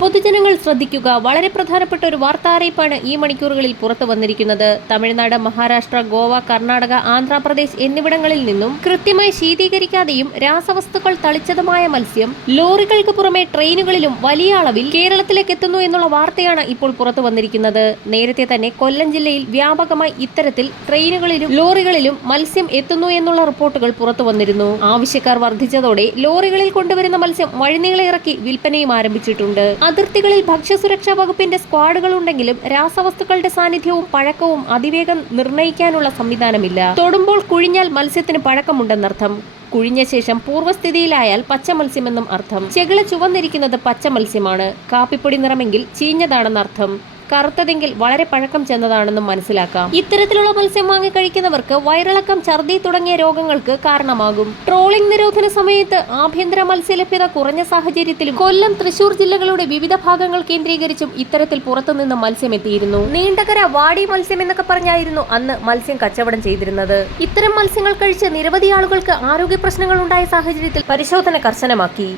പൊതുജനങ്ങൾ ശ്രദ്ധിക്കുക. വളരെ പ്രധാനപ്പെട്ട ഒരു വാർത്താ അറിയിപ്പാണ് ഈ മണിക്കൂറുകളിൽ പുറത്തു വന്നിരിക്കുന്നത്. തമിഴ്നാട്, മഹാരാഷ്ട്ര, ഗോവ, കർണാടക, ആന്ധ്രാപ്രദേശ് എന്നിവിടങ്ങളിൽ നിന്നും കൃത്യമായി ശീതീകരിക്കാതെയും രാസവസ്തുക്കൾ തളിച്ചതുമായ മത്സ്യം ലോറികൾക്ക് പുറമെ ട്രെയിനുകളിലും വലിയ അളവിൽ കേരളത്തിലേക്ക് എത്തുന്നു എന്നുള്ള വാർത്തയാണ് ഇപ്പോൾ പുറത്തു വന്നിരിക്കുന്നത്. നേരത്തെ തന്നെ കൊല്ലം ജില്ലയിൽ വ്യാപകമായി ഇത്തരത്തിൽ ട്രെയിനുകളിലും ലോറികളിലും മത്സ്യം എത്തുന്നു എന്നുള്ള റിപ്പോർട്ടുകൾ പുറത്തു വന്നിരുന്നു. ആവശ്യക്കാർ വർദ്ധിച്ചതോടെ ലോറികളിൽ കൊണ്ടുവരുന്ന മത്സ്യം വഴിനീളെ ഇറക്കി വിൽപ്പനയും ആരംഭിച്ചിട്ടുണ്ട്. അതിർത്തികളിൽ ഭക്ഷ്യസുരക്ഷാ വകുപ്പിന്റെ സ്ക്വാഡുകൾ ഉണ്ടെങ്കിലും രാസവസ്തുക്കളുടെ സാന്നിധ്യവും പഴക്കവും അതിവേഗം നിർണ്ണയിക്കാനുള്ള സംവിധാനമില്ല. തൊടുമ്പോൾ കുഴിഞ്ഞാൽ മത്സ്യത്തിന് പഴക്കമുണ്ടെന്നർത്ഥം. കുഴിഞ്ഞ ശേഷം പൂർവ്വസ്ഥിതിയിലായാൽ പച്ച മത്സ്യമെന്നും അർത്ഥം. ചെകിള ചുവന്നിരിക്കുന്നത് പച്ച മത്സ്യമാണ്. കാപ്പിപ്പൊടി നിറമെങ്കിൽ ചീഞ്ഞതാണെന്നർത്ഥം. കറുത്തതെങ്കിൽ വളരെ പഴക്കം ചെന്നതാണെന്നും മനസ്സിലാക്കാം. ഇത്തരത്തിലുള്ള മത്സ്യം വാങ്ങി കഴിക്കുന്നവർക്ക് വയറിളക്കം, ഛർദി തുടങ്ങിയ രോഗങ്ങൾക്ക് കാരണമാകും. ട്രോളിംഗ് നിരോധന സമയത്ത് ആഭ്യന്തര മത്സ്യലഭ്യത കുറഞ്ഞ സാഹചര്യത്തിലും കൊല്ലം, തൃശൂർ ജില്ലകളുടെ വിവിധ ഭാഗങ്ങൾ കേന്ദ്രീകരിച്ചും ഇത്തരത്തിൽ പുറത്തുനിന്ന് മത്സ്യം എത്തിയിരുന്നു. നീണ്ടകര വാടി മത്സ്യം എന്നൊക്കെ പറഞ്ഞായിരുന്നു അന്ന് മത്സ്യം കച്ചവടം ചെയ്തിരുന്നത്. ഇത്തരം മത്സ്യങ്ങൾ കഴിച്ച് നിരവധി ആളുകൾക്ക് ആരോഗ്യ പ്രശ്നങ്ങൾ ഉണ്ടായ സാഹചര്യത്തിൽ പരിശോധന കർശനമാക്കി.